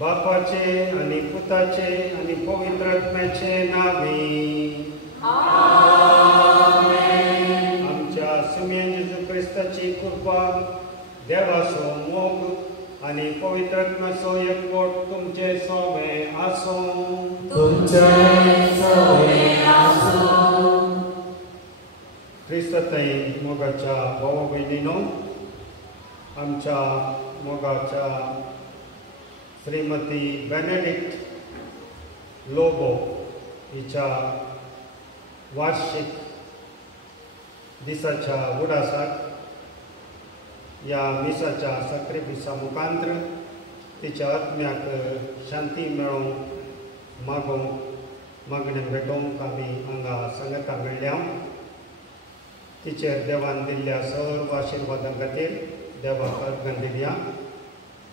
बापाचे आणि पुताचे आणि पवित्र आत्म्याचे नावे आमेन. आमच्या सुम्यान जेजू ख्रिस्ताची कृपा, देवाचो मोग आणि पवित्र आत्म्याचो एकवट तुमचे सोबे आसो. ख्रिस्ताताई मोगाच्या भावा बहिणीनो, आमच्या मोगाच्या श्रीमती बेनेडिक्ट लोबो हिच्या वार्षिक दिसाच्या उडासाक या मिसाच्या सक्रिपिसा मुखांतर तिच्या आत्म्याक शांती मेळोवंक मागणें भेटोवंक आमी हांगा संगता मेळ्ळ्या. तिचेर देवान दिल्ल्या सर्व आशिर्वादां खातीर देवाक अर्घ दिल्या.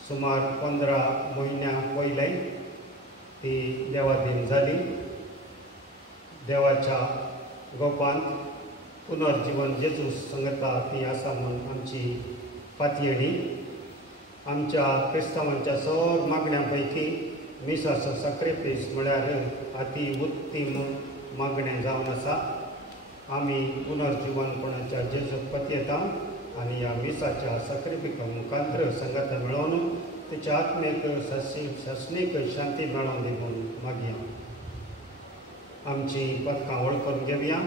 सुमार 15 म्हयन्यां पयलें ती देवाधीन जाली. देवाच्या गोपांत पुनर्जीवन जेजू संगता ती आसा म्हूण आमची पातयेणी. आमच्या क्रिस्तांवांच्या सगळ्या मागण्यां पैकी मिसाचो सक्रिफीस म्हळ्यार अति उत्तीम मागणें जावन आसा. आमी पुनर्जीवनपणाच्या जेजूक पतयता आनी ह्या मिसाच्या सक्रिफिका मुखांतर संगत मेळोवन तिच्या आत्मेक सस्नीक शांती मेळोवन दी म्हूण मागया. आमची पदकां वळखून घेवया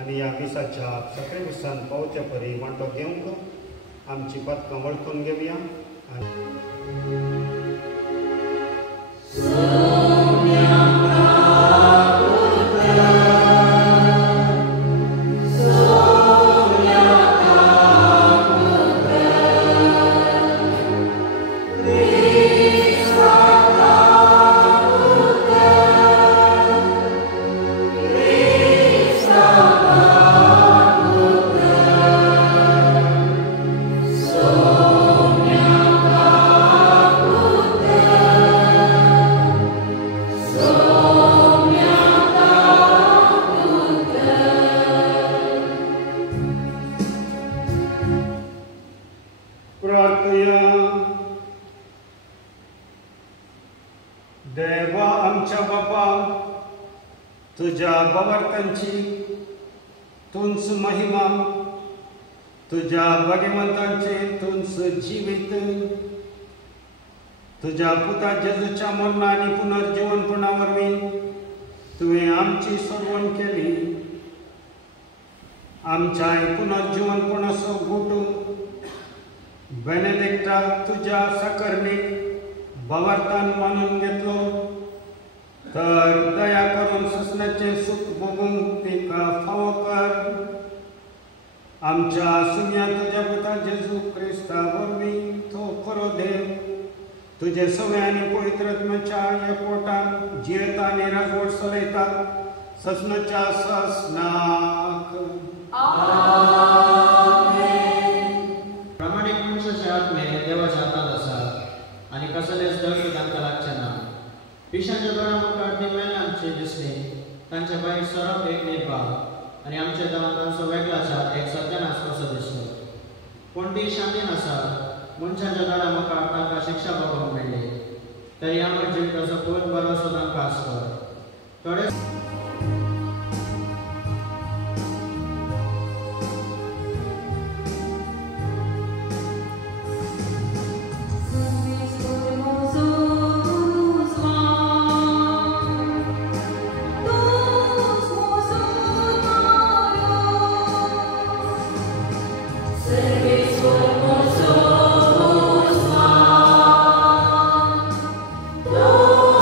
आनी ह्या मिसाच्या सक्रिफिसान पावचे परी वांटो घेवंक आमची पदकां वळखून घेवया. देवा आमच्या बापा, तुझ्या बवर्तांची तुंच महिमा, तुझ्या भगिवंतांचे तुंच जीवित, तुझ्या पुता जेजूच्या मरणा आणि पुनर्जीवनपणा वरवीं तुवें आमची सोडवण केली. आमच्या पुनर्जीवनपणाचो गुट बेनेडिक्टाक तुझ्या सकर्णीक बवर्तान मानून घेतलो, तर दया करून ससनाचे सुख भोगूंक तिका फावो कर. आमच्या सुम्या तुझ्या पुता जेजू क्रिस्ता वरवीं तो खरो देव तुझे सवे आनी पवित्र आत्म्याच्या एकवटान जियेता आनी राजवट चलयता ससनाच्या ससनाक. प्रामाणिक मनशाचे आत्मे देवाच्या हातांत आसात आनी कसलेच दंड तांकां लागचे ना. पिशाच्या दोळ्यां मेल्यांचे दिसले तांच्या भायर सरप एक निर्भाग आनी आमच्या दळांत तांचो वेगळाचा एक सत्यानाश कसो दिसलो. पूण ती शांतीन आसा. मनशाच्या दोळ्यां मुखार तांकां शिक्षा भोगूंक मेळ्ळी, तरी आमच्या जिविताचो पूर्ण भरोसो तांकां आसलो. थोडे Dos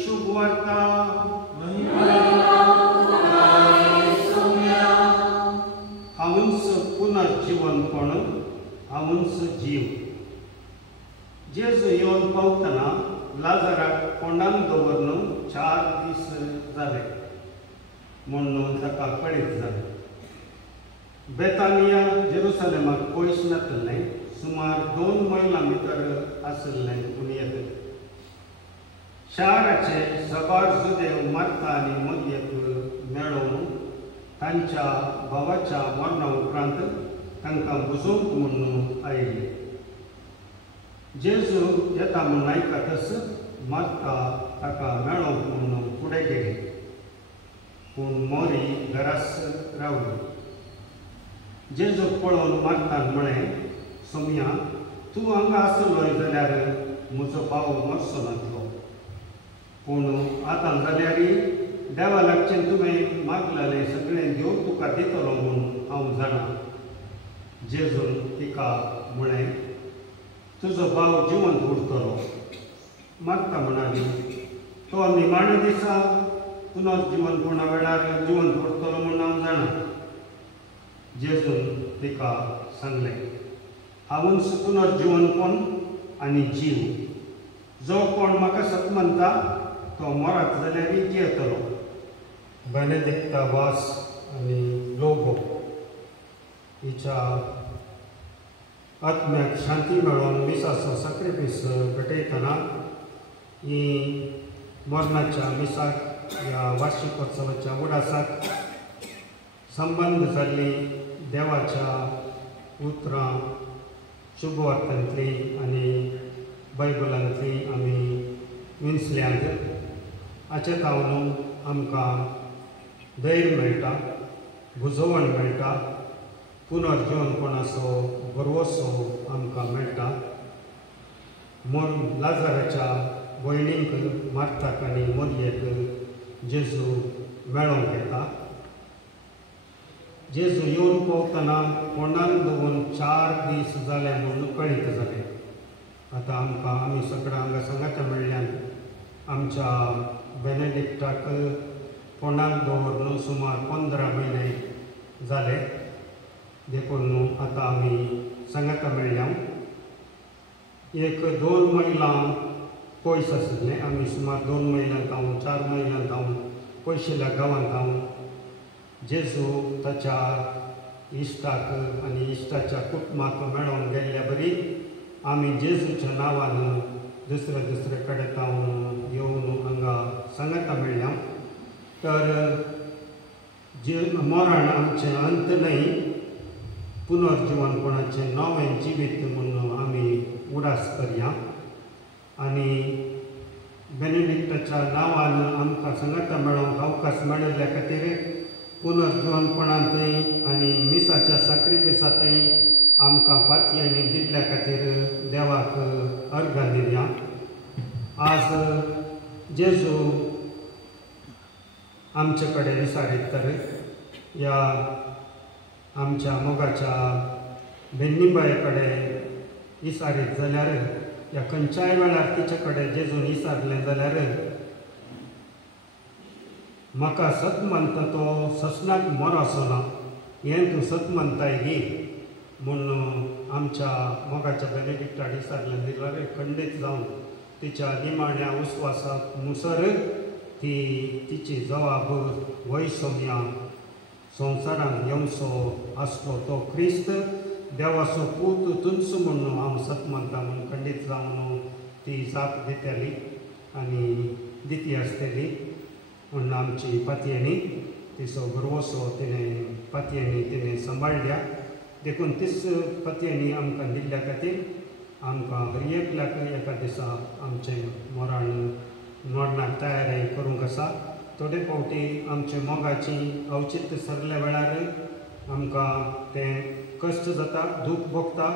शुभ वार्ता हांवूच पुनर्जीवनपण हांवूच जीव जेजू येवन पावतना लाजाराक कोंडान दवरून 4 दीस जाले म्हणून ताका कळीत जालें. बेतानिया जेरुसलेमाक पयस नासलें, सुमार 2 मैलां भितर आसलें कुणयेक. शाराचे सबार जुदेव मार्ता आनी मरियेक मेळोवन तांच्या भावाच्या मरणा उपरांत तांकां बुजोवंक म्हणून आयिल्ले. जेजू येता म्हूण आयकतच मार्ता ताका मेळोवंक म्हणून फुडें गेली, पूण मोरी घरास रावली. जेजूक पळोवन मार्तान म्हळें, सोम्या, तूं हांगा आसलोय जाल्यार म्हजो भाव मरचो नासलो. पूण आतां जाल्यार देवा लागचें तुवें मागलेलें सगळें देव तुका दितलो म्हूण हांव जाणा. जेजून तिका म्हळें, तुजो भाव जिवंत उरतलो. मार्ता म्हणाली, तो निमाणे दिसा पुनर्जीवनपणा वेळार जिवंत उरतलो म्हूण हांव जाणा. जेजून तिका सांगलें, हांवूच पुनर्जीवनपण आनी जीव. जो कोण म्हाका सत म्हणटा तो मरत जाल्यार जियेतलो. बेनेडिक्ता वास आनी लोबो हिच्या आत्म्याक शांती मेळोवन मिसाचो सक्रिफीस भेटयतना ही मरणाच्या मिसाक ह्या वार्षिकोत्सवाच्या उडासाक संबंध जाल्ली देवाच्या उतरां शुभवार्तांतलीं आनी बायबलांतलीं आमी विंचल्यांत. हाचे तावून आमकां धैर्य मेळटा, बुजोवण मेळटा, पुनर्जीवनपणाचो भरवोसो आमकां मेळटा. म्हूण लाजाराच्या भयणींक मार्ताक आनी मरियेक जेजू मेळोंक येता. जेजू येवन पावतना कोंडान दवरून 4 दीस जाले म्हूण कळीत जालें. आतां आमकां आमी सगळ्या हांगा सांगाता मेळ्ळ्यान आमच्या बेनेडिक्टाक कोंडान दवरून सुमार 15 म्हयने जाले. देखून आतां आमी सांगाता मेळ्ळ्या 1-2 मैलां पयस आशिल्लें. आमी सुमार 2 मैलांत हांव 4 मैलांत हांव पयशिल्ल्या गांवांत हांव जेजू ताच्या इश्टाक आनी इश्टाच्या कुटुंबाक मेळोवन गेल्ल्या बरी आमी जेजूच्या नांवान दुसरे कडेन हांव येवन हांगा सांगाता मेळ्ळ्या. तर मरण आमचें अंत न्हय, पुनर्जीवनपणाचें नवें जिवीत म्हणून आमी उडास करया. आनी बेनेडिक्टाच्या नांवान आमकां सांगाता मेळोवंक अवकाश मेळिल्ल्या खातीर पुनर्जीवनपणांतय आनी मिसाच्या सक्रिफीसांतय आमकां पातयेणी दिल्ल्या खातीर देवाक अर्घां दिवया. आज जेजू आमचे कडेन विचारीत तर ह्या आमच्या मोगाच्या बेन्नीबाये कडेन विचारीत जाल्यार ह्या खंयच्याय वेळार तिचे कडेन जेजून विचारलें जाल्यार म्हाका सत म्हणटा तो ससनाक मरचो ना, हें तूं सत म्हणटाय गी म्हूण आमच्या मोगाच्या बेनेडिक्टाक विचारलें जाल्यार खंडीत जावन तिच्या निमाण्या विस्वासाक मुसर ती तिची जबाब वय सोम्या संवसारांत येवचो आसलो तो क्रिस्त देवाचो पूत तुमचो म्हणून हांव सत म्हणटा म्हूण खंडीत जावन ती जाप दितली आनी दिती आसतली. म्हणून आमची पातयेणी तिचो भरवोसो तिणें पातयेणी तिणें सांबाळल्या. देखून तीच पातयेणी आमकां दिल्ल्या खातीर आमकां हर एकल्याक एका दिसा आमचें मरण मरणाक तयारी करूंक आसा. थोडे फावटी आमचे मोगाची औचित्य सरल्या वेळार आमकां तें कश्ट जाता, दूख भोगता,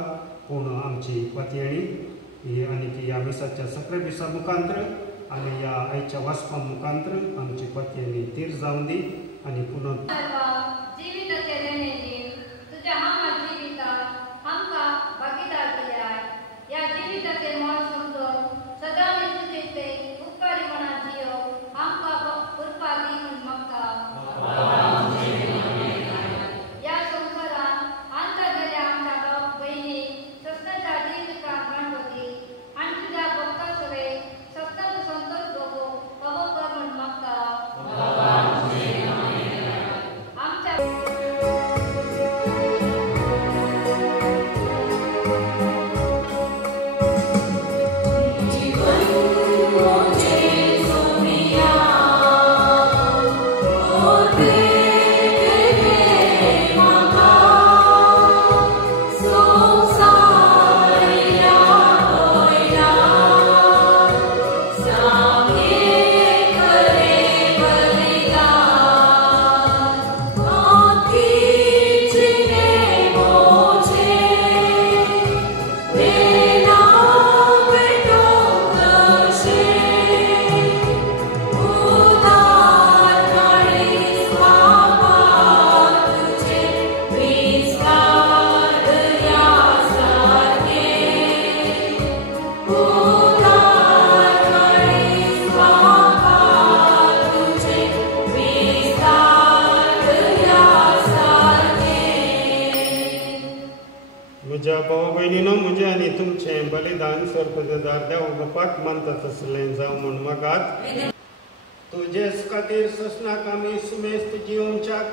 पूण आमची पातयेणी आनी ती ह्या मिसाच्या सक्रिफीसा मुखांतर आनी ह्या आयच्या वाचपा मुखांतर आमची पातयेणी तीर जावन दी आनी पुनः या जिविताचे मोल समजून सदा मी तुझे उपकारी मना बलिदान सर्पदेदार देव बापाक मानता तसलें जावं म्हूण मागात. तुजेच खातीर ससनाक आमी सुमेस्त जिवनच्याक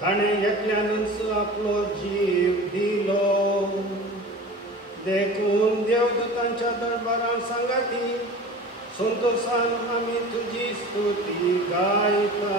ताणें एकल्यानच आपलो जीव दिलो. देखून देवदूतांच्या दरबारांत सांगाती संतोषान आमी तुजी स्तुती गायता.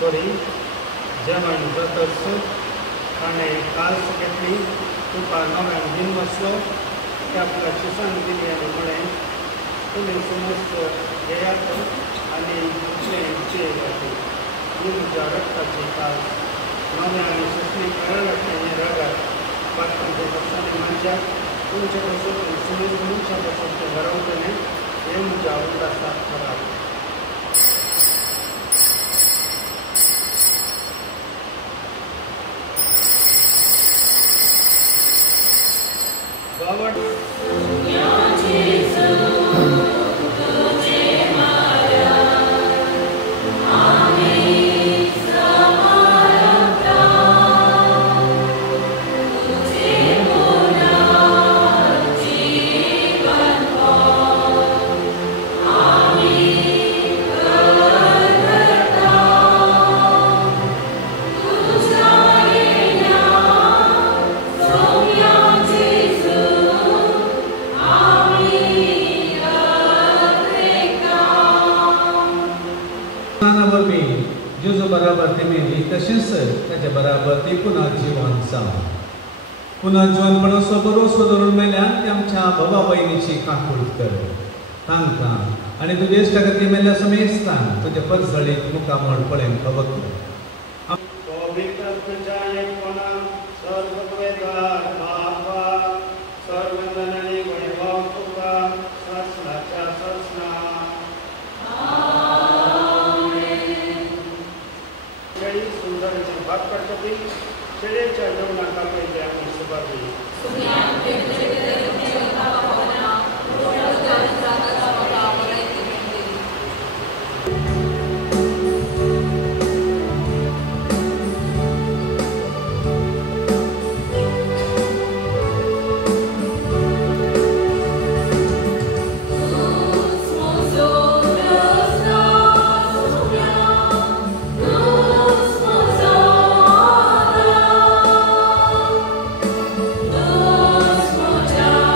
बरी जेवण जातच ताणें काल्स घेतली तुका नव्यान दिन बसलो ते आपल्या शिसान दिली आनी म्हळें तुमी समस्त घेयात आनी इतलें ही म्हज्या रक्ताची काल्स नव्या आनी ससणी कळ्ळें रागात पात्रांच्या पक्षांनी मनशाक तुमचे पासून समज मनशा पासून ते घडवतलें हें म्हज्या उल्हासाक खराब. पुनर्जीवनपणाचो भरोसो धरून मेल्यान ते आमच्या भावा भयणीची काकूळट कर तांकां आनी तुजे इश्टा खातीर मेल्या समेस्तान तुजे परसळीक मुखामळ पळेन खबर शेळेच्या जेवणाक आपले आमी सुभागी Nos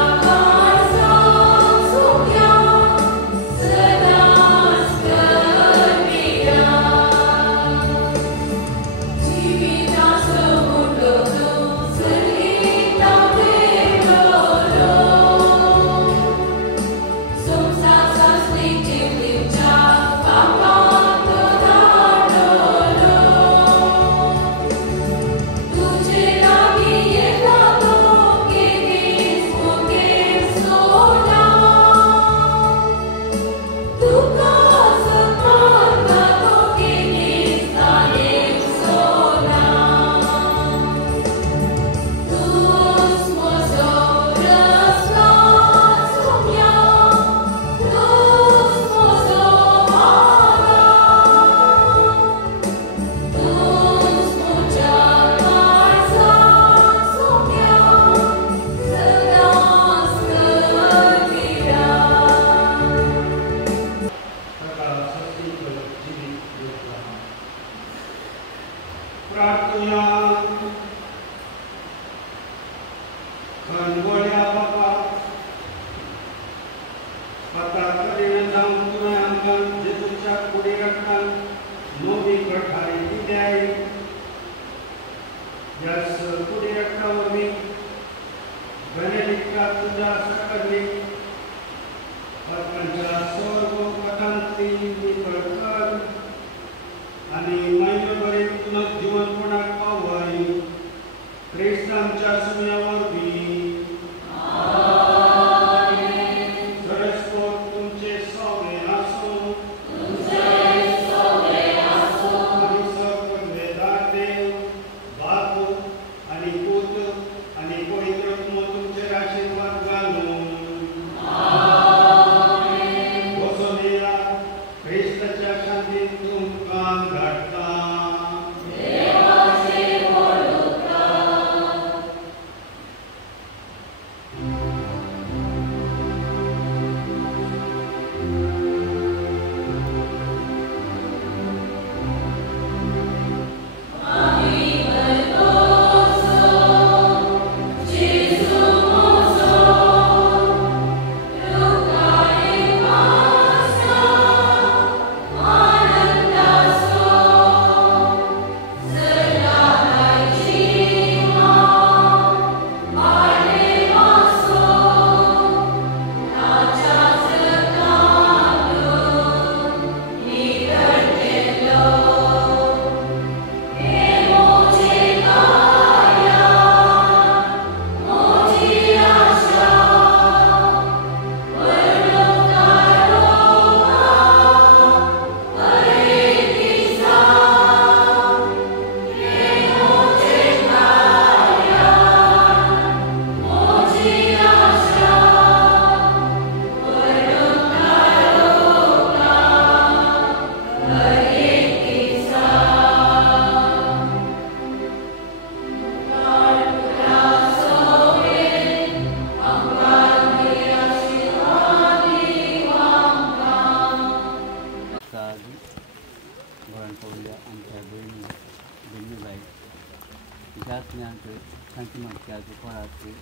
आत्म्यांक शांती मागच्याचे फळाचे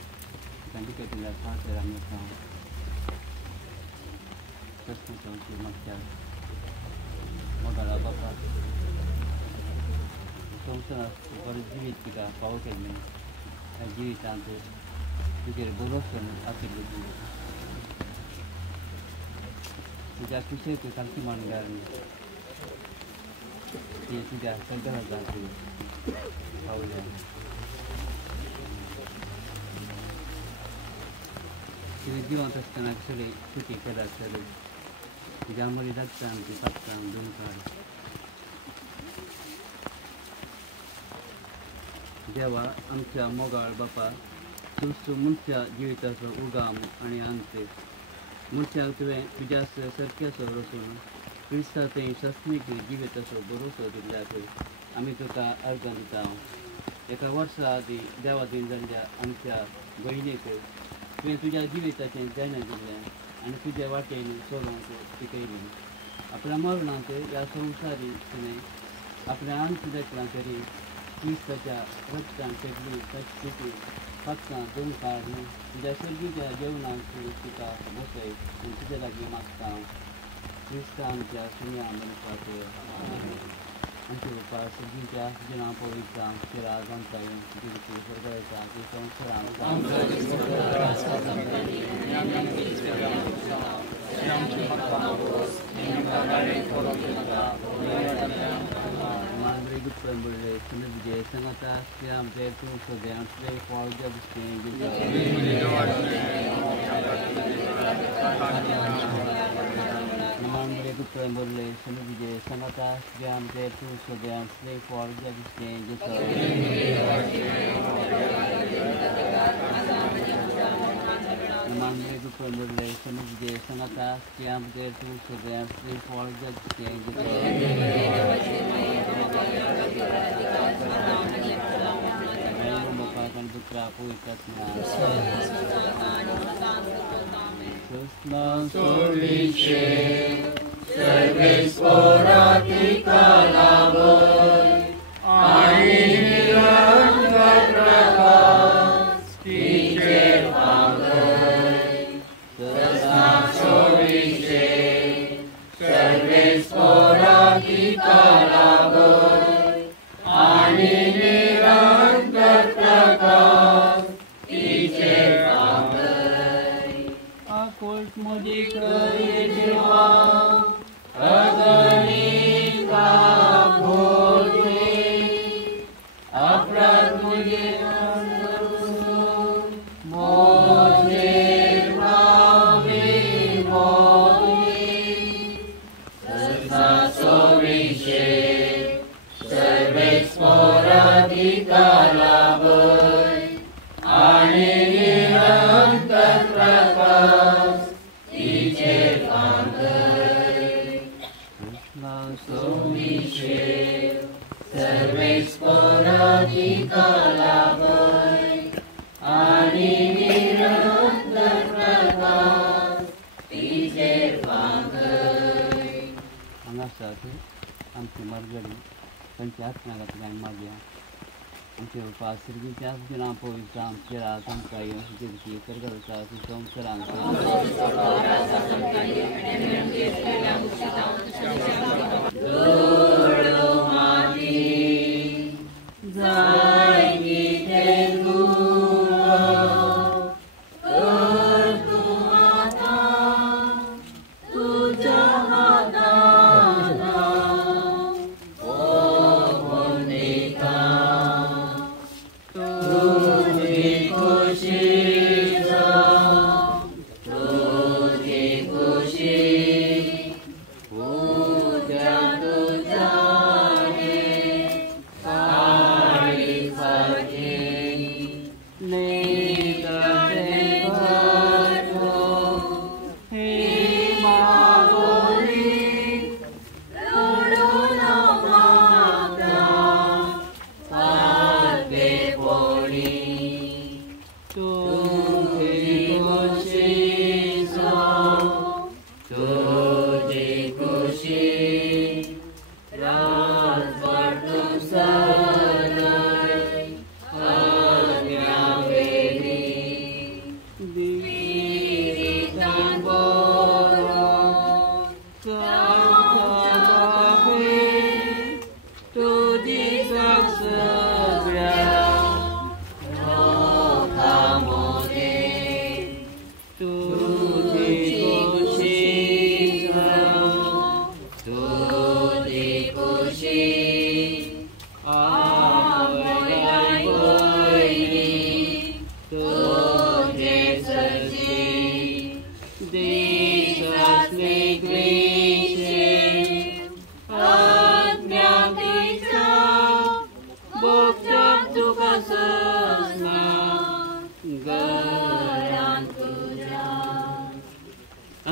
त्यांनी केलेल्या फाळांनी प्रश्न मागच्या मोगाला बाबा संसारात बरेच जिवीत तिका पाव केले त्या जिवितांत तुझे बरोबर आशिल्ले तुझ्या कुशेक शांती मानगारनी ती तुझ्या संकटांत पावल्या तिने जिवंत असताना सगळे सुखी केला सगळे ज्यामुळे रक्तांत सप्तांत दोन काळ देवा आमच्या मोगाळ बापा तूं मनशा जिविताचो उगाम आनी अंत मनशाक तुवें तुज्या सरक्याचो रचून क्रिस्तांतय शास्त्रीक जिविताचो भरोसो दिल्याक आमी तुका अर्घ दिता एका वर्सा आदी देवा दिन जाल्ल्या आमच्या भयणीक तुवें तुज्या जिविताचें दैन दिलें आनी तुज्या वाटेन चलोवंक शिकयली आपल्या मरणांत ह्या संवसारी तिणें आपल्या अंत देखलां तरी क्रिस्ताच्या रक्तान सगळी कश्टी फक्तां दोन काळ तुज्या सर्गीच्या जेवणाक तुका बसय आनी तुज्या लागीं मागता क्रिस्तांच्या सुण्या मनपाचे आमचे बापा सर्गीच्या जिणा पवित्रां शिरा जाणता जिणकी सगळ्याचा ती संवसारांत Good friend, Sunday, Sanata, Siam, there too, so they are play for the exchange. Good friend, Sunday, Sanata, Siam, there too, so they are play for the exchange. Good friend, Sunday, Sanata, Siam, there too, so they are play for the exchange. Putra puitatna Susna Sorice Servis Poratika Labor Ainiran Gatrakas Teacher Father Susna Sorice Servis Poratika Labor Ainiran Gatrakas Teacher Father Akult Mudika Yejiva Aganika Bhoti Aprat Mudika Mojir Mavi Modi Sasna Sorishe Servis Poratika Labor Ainiran Gatrakas Teacher Father Krishna Somishe Servis Poratika Labor Ainiran Gatrakas Teacher Father Anasatu Anti Margari panchayat में मारिया उनके पास सर्गीच्या जिना पवित्रां शिरा संकाय जिनकी करगलता संवसारांत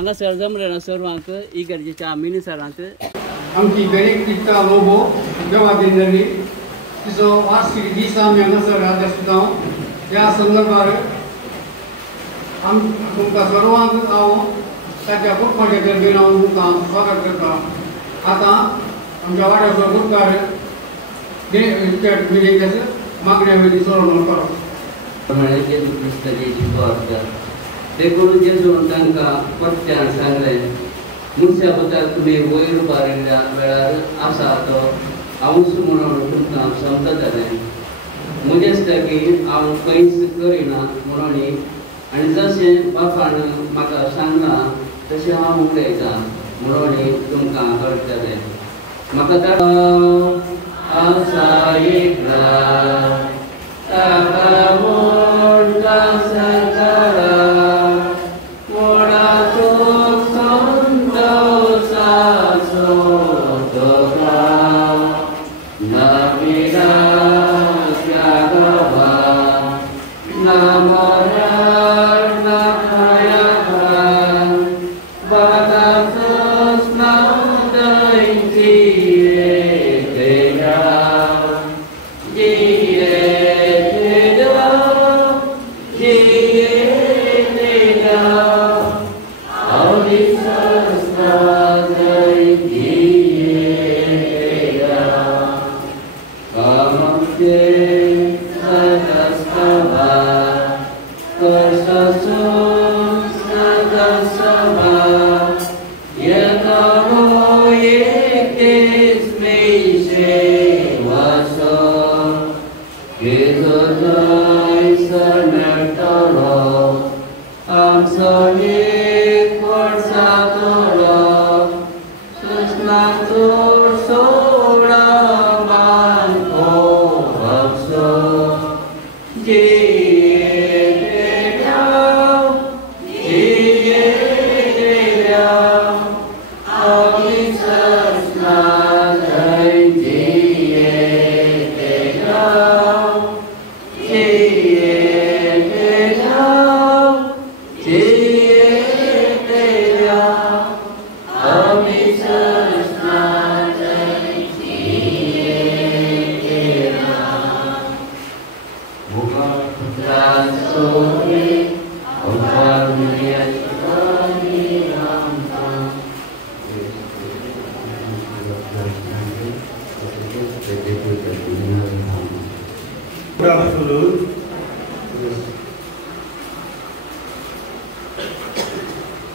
हांगासर जमलेल्या सर्वांक इगर्जेच्या मिनिसरांक आमची बेनेडिक्टा लोबो देवा दिल्ली तिचो वार्षिक दीस आमी हांगासर रावता सुद्दां ह्या संदर्भार तुमकां सर्वांक हांव ताच्या खूब मोठ्या गरजेन हांव तुमकां स्वागत करता. आतां आमच्या वाड्याचो गुरकार मागण्या वेळी सोडून करप जेजू क्रिस्ताची जिवार देखून जेजून तांकां परत्यान सांगलें मुर्च्या बद्दल तुमी वयर बारिल्ल्या वेळार आसा तो हांवूच म्हणून तुमकां समजतलें. म्हजेच खातीर हांव खंयच करिना म्हणून आनी जशें बापान म्हाका सांगलां तशें हांव उलयतां म्हणून तुमकां कळटलें. म्हाका आसा एकला ताका मोडला सरकारा मोडाचो संतोषाचो तोका नाविरा त्यागवा ना मोरार ना खायावा बागाचोच नाव दैती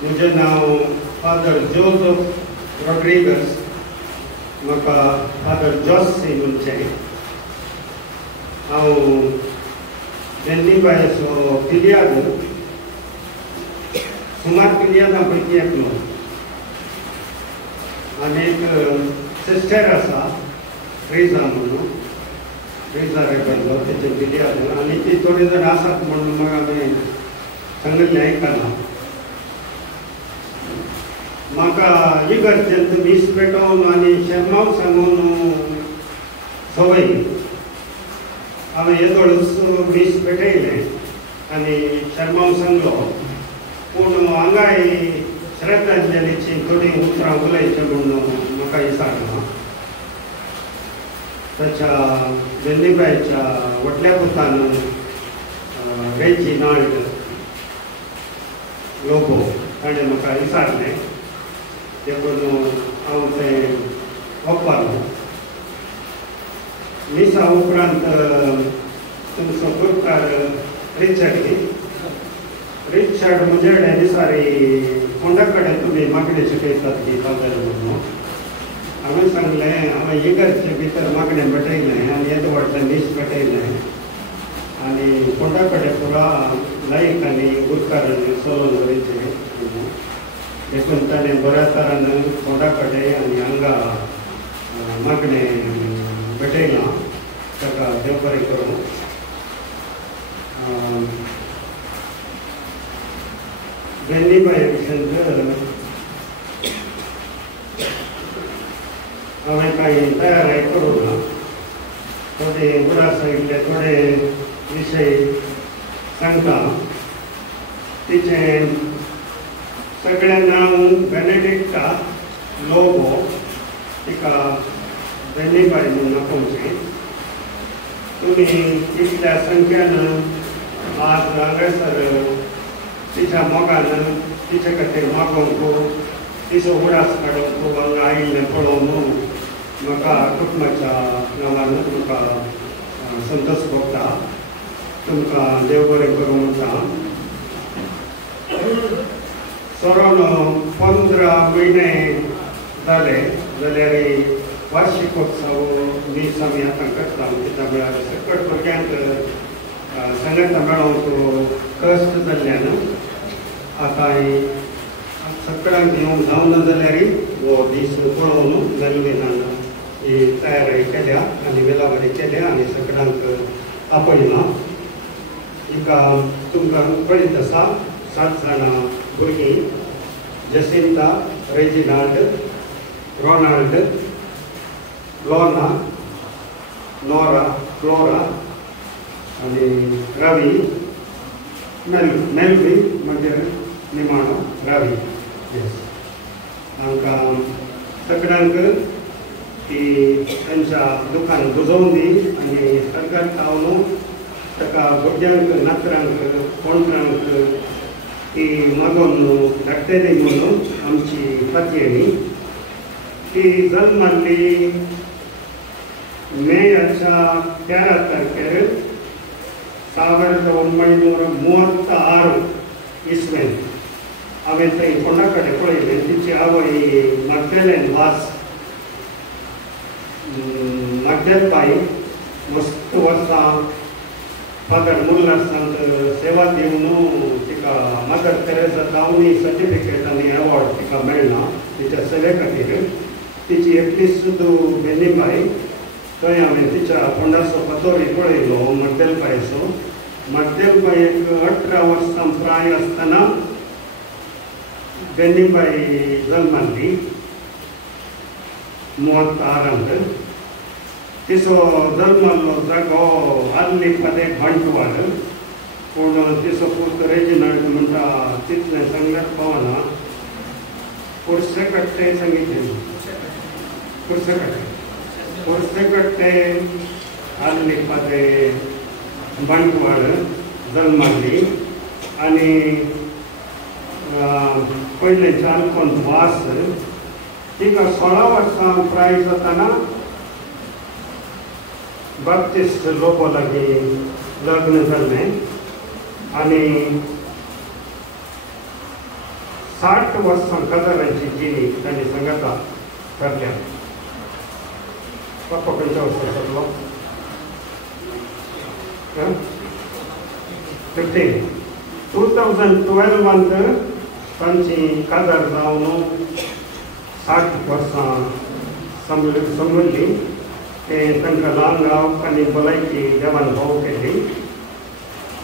म्हजें नांव फादर जोसेफ रॉड्रिगस. म्हाका फादर जॉसी म्हणचें. हांव जेन्नीबायचो पिलियाद सुमार पिलियादां पैकी एकलो. आनी एक सिस्टर आसा रिजा म्हणून रिजा रेबेलो तेचे पिलियाद आनी ती थोडी जण आसात म्हणून म्हाका हांवें सांगिल्लें आयकलां. म्हाका इगर्जेंत मीस पेटोवन आनी शर्माव सांगून सवय. हांवें येदोळूच मीस पेटयलें आनी शर्माव सांगलो. पूण हांगाय श्रद्धांजलीची थोडी उतरां उलयचें म्हणून म्हाका विचारलां. ताच्या जेन्नीबायच्या व्हडल्या पुतान रेजिनाल्ड लोबो ताणें म्हाका विचारलें. देखून हांव तें ओंपलो. मिसा उपरांत तुमचो गुरकार रिचर्ड मुजेडे दिसारी कोंडा कडेन तुमी मागणे शिकयतात की फादर म्हणून. हांवें सांगलें हांवें इगर्जे भितर मागणें पेटयलें आनी येदो व्हडलें मीस पेटयलें आनी कोंडा कडेन पुरा लायक आनी गुरकार चलोवन वयचें. देखून ताणें बऱ्या तरान कोंडा कडेन आनी हांगा मागणें पेटयलां. ताका देव बरें करूं. जेन्नीबाय विशयन हांवें कांय तयारी करूंक ना. थोडे उरास आयिल्ले थोडे विशय सांगता. तिचें सगळ्यांना हांव बेनेडिक्टा लोबो तिका बेनिबाई म्हणून आपोवचें. तुमी इतल्या संख्यान आज हांगासर तिच्या मोगान तिचे खातीर मागोवंक तिचो उडास काडूंक हांगा आयिल्लें पळोवन म्हाका कुटुंबाच्या नांवान तुमकां संतोश भोगता. तुमकां देव बरें करूं म्हणटा. सरोन 15 म्हयने जाले जाल्यार वार्षिकोत्सव दीस आमी आतां करता. कित्याक म्हळ्यार सकट भुरग्यांक संगत मेळोवंक कश्ट जाल्ल्यान आतां सकाळांक येवंक जावना जाल्यार हो दीस पळोवन गल्लीनान ही तयारी केल्या आनी वेलावरी केल्या आनी सकाळांक आपयला. हिका तुमकां कळीत आसा 7 जाणां भुरगीं जसिंता, रेजिनाल्ड, रोनाल्ड, लोना, नोरा, फ्लोरा आनी रवी, मेलवी मागीर निमाणो रवी. येस आमकां सगळ्यांक ती तांच्या दुकान बुजोवन दी आनी सगळ्यांक पावून ताका भुरग्यांक नातरांक कोणरांक ती मागोवन धाडटली म्हणून आमची फातयेणी. ती जल्माल्ली मेच्या 13 तारखेर 1936 इसवेन. हांवें थंय कोणा कडेन पळयलें. तिची आवय मागेलेन वास मागेलबाई मस्त वर्सां फादर मुल्लर सांत सेवा दिवन तिका मदर तेरेसा गांवनी सर्टिफिकेट आनी एवॉर्ड तिका मेळना तिच्या सेवे खातीर. तिची एकटीच बेनिबाई. थंय हांवें तिच्या पोंडाचो पतोरी पळयलो मड्डेलबायेचो. मड्डेलबायेक 18 वर्सां प्राय आसतना बेनिबाई जल्माल्ली 36. तिचो जल्माल्लो जागो आल्ली पदे भांटवाल. पूण तिचो पूत रेजिनाल्ड म्हणटा तितलें सांगल्यार पावना. पुरसे कट्टे सांगितलें. पुरसे कट्टे आल्ली पदे भांटवाल जल्माल्ली. आनी पयलेंचे आल्कोन वास तिका 16 वर्सां प्राय जातना बाप्तिस्ट लोबो लागीं लग्न जाल्लें आनी 60 वर्सां काजारांची जिणी तांणी सांगता करल्या. पप्पा खंयच्या वर्सा जातलो? 15. 2012 तांची काजार जावन 60 वर्सां संभल्ली. तांकां ल्हान गांव आनी भलायकी देवान भाव केली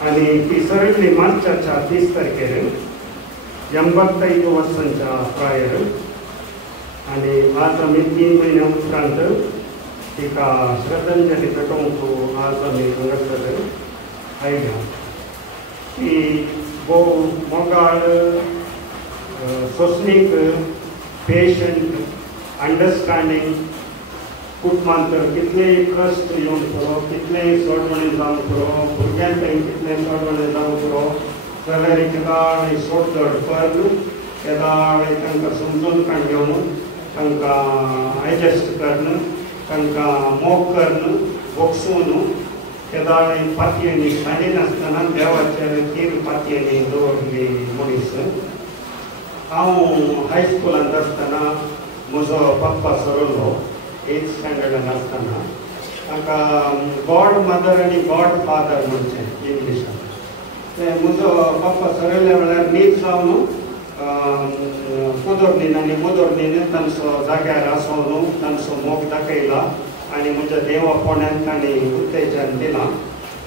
आनी ती सरयल्ली मार्चाच्या 30 तारखेर 85 वर्सांच्या प्रायर. आनी आज आमी 3 म्हयन्या उपरांत तिका श्रद्धांजली पेटोवंक आज आमी हांगासर आयल्या. ती भोव मोगाळ, सोंसणीक, पेशंट, अंडरस्टँडींग. कुटुंबांत कितलेय कश्ट येवन पुरो, कितलेय सोडवणे जावं पुरो, भुरग्यांक कितलेय सोडवणे जावं पुरो जाल्यार केदाळ सोडचड करून केदाळ तांकां समजून घेवन तांकां एडजस्ट करून तांकां मोग करून बोगसून केदाळ पातयेनी सांडिनासतना देवाचेर तीन पातयेनी दवरली मनीस. हांव हायस्कुलांत आसतना म्हजो पप्पा सरलो 8th स्टँडर्डान आसतना. ताका गॉड मदर आनी गॉड फादर म्हणचें इंग्लिशान. म्हजो पप्पा सरयल्या वेळार न्हीद जावन कुदोरनीन आनी मुदोरनीन तांचो जाग्यार आसोवन तांचो मोग दाखयला आनी म्हज्या देवा पोण्यान तांणी उत्तेजन दिलां.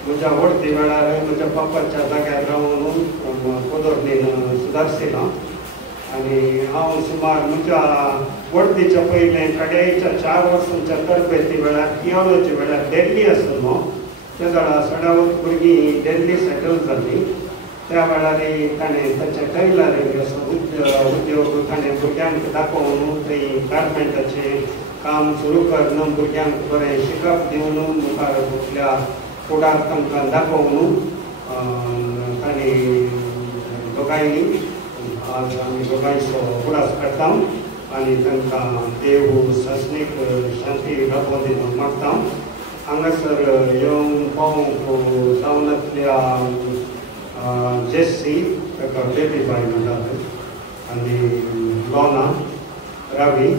म्हज्या व्हडती वेळार म्हज्या पप्पाच्या जाग्यार रावन कुदोरनीन सुदारसिलां. आनी हांव सुमार म्हज्या व्हडतीच्या पयलें कडेच्या 4 वर्सांच्या तरबेती वेळार थियोलॉजी वेळार दिल्ली आसलो. त्या वेळार 16 भुरगीं दिल्ली सेटल जाल्लीं. त्या वेळार ताणें ताचे टैलरींग असो उद्योग ताणें भुरग्यांक दाखोवन थंय गारमेंटाचें काम सुरू करून भुरग्यांक बरें शिकप दिवन मुखार फुटल्या फुडार तांकां दाखोवन ताणें दोगांयनी आज आमी दोगांयचो उडास काडटा आनी तांकां देव सस्नीक शांती लाभो दिवंक मागता. हांगासर येवन पावूंक टावनांतल्या जेस्सी ताका बेबी बाय म्हणटात आनी लोना रावी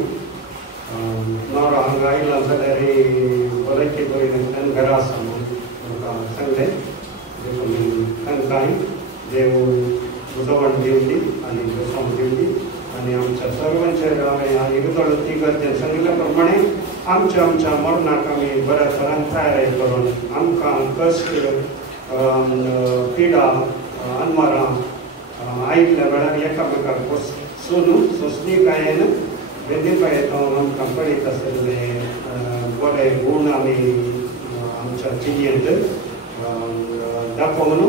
नवरो हांगा आयला जाल्यार बरेंची बरी घरा आसा म्हणून म्हाका सांगलें. देखून तांकांय देव उजवण दिवली आनी बसोंक दिवली आनी आमच्या सर्वांचेर हांवें इगतोड तिगर्जेन सांगिल्ल्या प्रमाणे आमच्या मरणाक आमी बऱ्या तरान तयारी करून आमकां कश्ट पिडा अनवरां आयिल्ल्या वेळार एकामेकाक सोंसणीकायेन वेदिकायेन आमकां कळीत आशिल्ले बरे गूण आमी आमच्या जिणेंत दाखोवन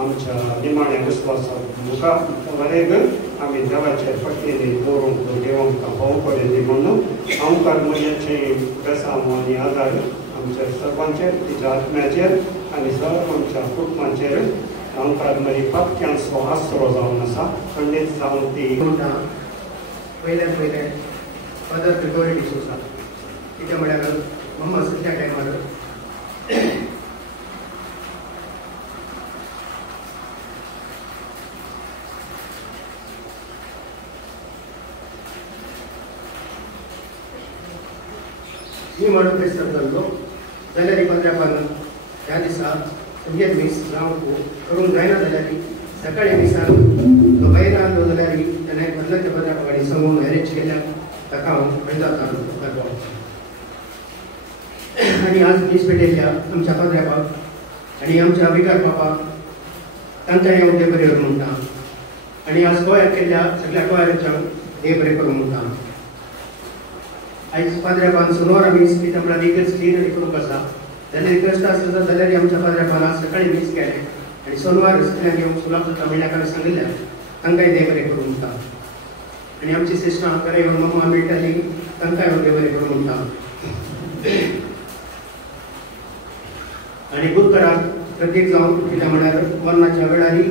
आमच्या निमाण्या विस्वासाक मुखार वरेग आमी देवाचेर पट्टेनी दवरूंक देव आमकां भोव कडेन दी म्हणून ओंकार मुर्याचे बेसांव आनी आदार आमच्या सर्वांचेर तिच्या आत्म्याचेर आनी सर्व आमच्या कुटुंबाचेर ओंकार मरी पक्क्यांचो आसरो जावन आसा. खंडीत जावन ती पयल्यान फादर ग्रिगोरी डिसोजा कित्याक म्हळ्यार मम्मा सद्या टायमार मी म्हणून फेस्त जाल्लो जाल्यार 15 ह्या दिसा संगीत मीस जावंक करूंक जायना जाल्यार सकाळी मिसान तो भायर आसलो जाल्यार ताणें बदलाच्या बद्रापाक सांगून अरेंज केल्याक ताका हांव खंयतालो आनी आज मीस पेटयल्या आमच्या पाद्र्यापाक आनी आमच्या विकार बापाक तांच्या हें उद्देग बरें करूं म्हणटा आनी आज गोंयांत केल्ल्या सगळ्या गोंयांच्याक हें बरें करूं म्हणटा. आयज पाद्र्यापान सोनवारा मीस कित्याक म्हळ्यार इगर्ज क्लीन करूंक आसा जाल्यार इगर्ज आसता जाल्यार आमच्या पाद्र्यापान आज सकाळी मीस केलें आनी सोनवार रस्त्यान येवंक सुलाभ जाता म्हणल्यार ताणें सांगिल्ल्या तांकांय देव बरें करूं म्हणटा. आनी आमची सिस्टरां घरा येवन मम्मा मेळटाली तांकांय देव बरें करूं म्हणटा. आनी बुधवाराक प्रत्येक जावन कित्याक म्हळ्यार मरणाच्या वेळारी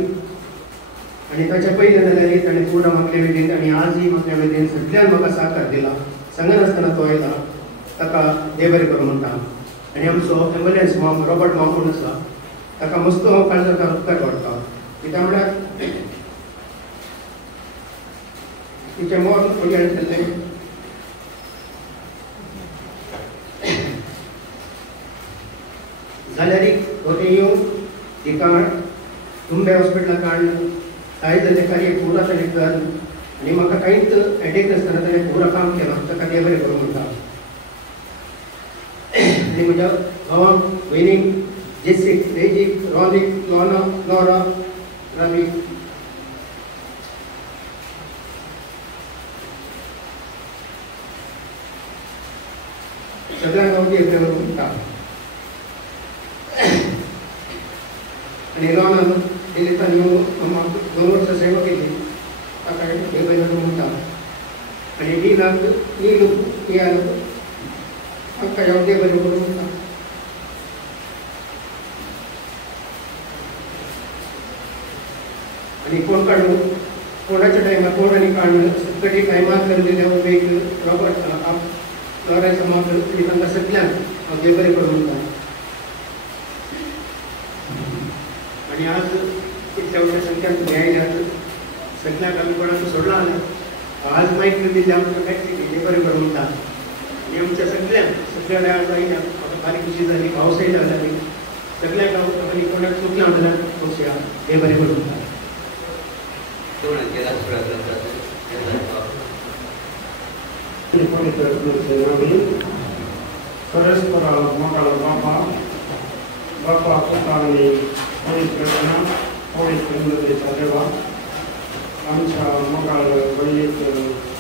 आनी ताच्या पयलीं जाल्यार ताणें पूर्ण मागले वेदीन आनी आजय मागल्या वेदीन सगळ्यान म्हाका साकार दिला. सांगनासतना तो आयला ताका देव बरें करूं म्हणटा. आनी आमचो एम्बुलन्स मॉम रॉबर्ट मॉम म्हणून आसा ताका मस्त हांव काळजाक उपकार वाडटा कित्याक म्हळ्यार तिचें मोल पयलीं केल्लें जाल्यार तो येवन तिका तुंबे हॉस्पिटलाक हाडून कांय जालें कार्य पुरा ताणें कर आनी म्हाका कांयच हेडेक नासतना ताणें पुरा काम केलां ताका देव बरें करूं म्हणटा. आनी म्हज्या भावाक भयणीक जेसीक रेजीक रॉनीक लोना नोरा रावी सगळ्यांक हांव देव बरें करूं म्हणटा. आनी लोनान डिलितान येवन म्हाका 2 वर्सां सेवा केली ताका देव बरें करूं म्हणटा. आनी नीलाक नील तांकां हांव देव बरें करूं म्हणटा. आनी कोण काडून कोणाच्या टायमार कोण आनी काडून सगळे टायमार केल्लेल्या उमेक रॉबर्ट लॉरेन्स माग तांकां सगळ्यांक हांव देव बरें करूं म्हणटा. आनी आज इतल्या व्हडल्या संख्यान तुमी आयल्यात सगळ्यांक आमी कोणाक सोडला आज मायक दिल्ले आमकां कांयच देव बरें करूं म्हणटा. आनी आमच्या सगळ्या वेळार आयल्या म्हाका बारीक खुशी जाली पावसाय जाली सगळ्यांक हांव आनी कोणाक चुकलां जाल्यार खुशी देव बरें करूं म्हणटा. परस्पर मोगाळ बापा पुतांनी पवित्र देवा आमच्या मोगाळ बळीक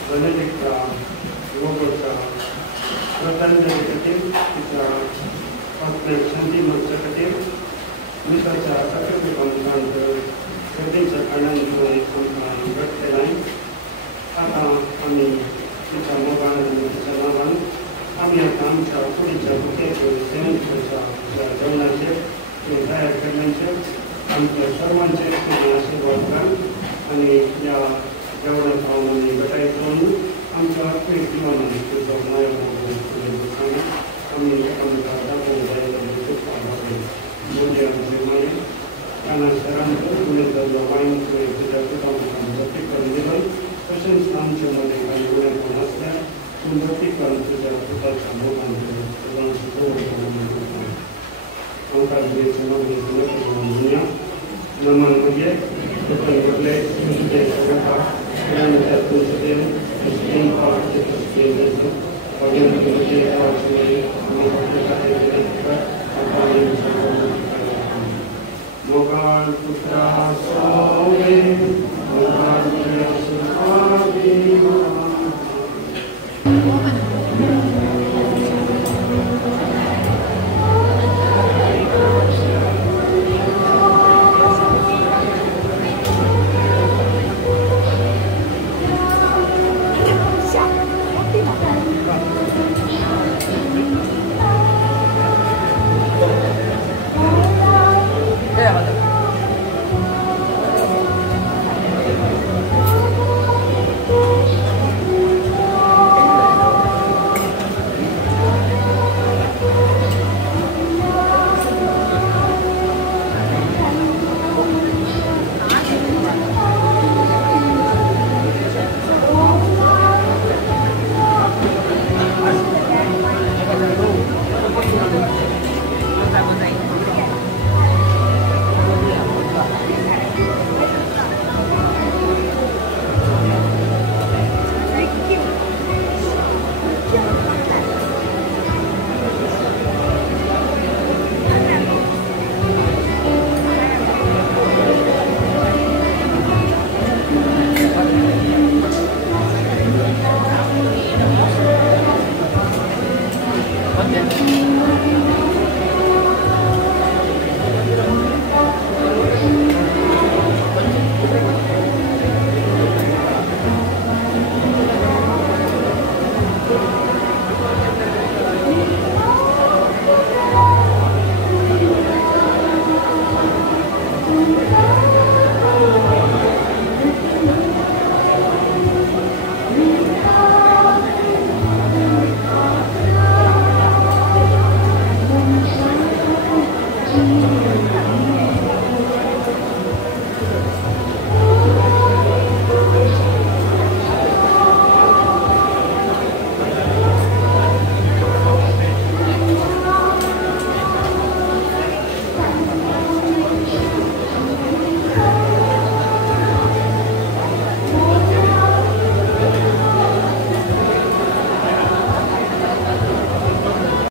बेनेडिक्टा गोगोच्या श्रद्धांजली खातीर तिच्या आत्म्याक शांती मेळचे खातीर मिसाच्या साखरपुडांत सर्दीच्या कारणामुळे आमकां घट केलाय. आता आमी तुमच्या मोगान आनी तुमच्या नांवान आमी आतां आमच्या कुडीच्या बुकेचेर सेवंताच्या जेवणाचेर तयार केल्ल्याचेर आमच्या सर्वांचे तुमी आशिर्वाद घाल आनी ह्या जेवणाक पावून आमी घटायत रावन आमच्या आत्मीक जिवनान तुजो माया सांगा आमी एकामेकां दाखोवंक जाय म्हणजे आमचे माये काना शरांत उलयतालो वायन तुज्या पुतांक भक्ती करून दिलो तशेंच आमचे मदें कांय उलयपण आसल्यार तूं भक्ती करून तुज्या पुताच्या मोगान आमकां जिवेचे म्हणया नमन म्हणजे तुका घडले तुझे सगळ्याक तुझे देव तुझे मोगान पुत्रा सोवे मोगान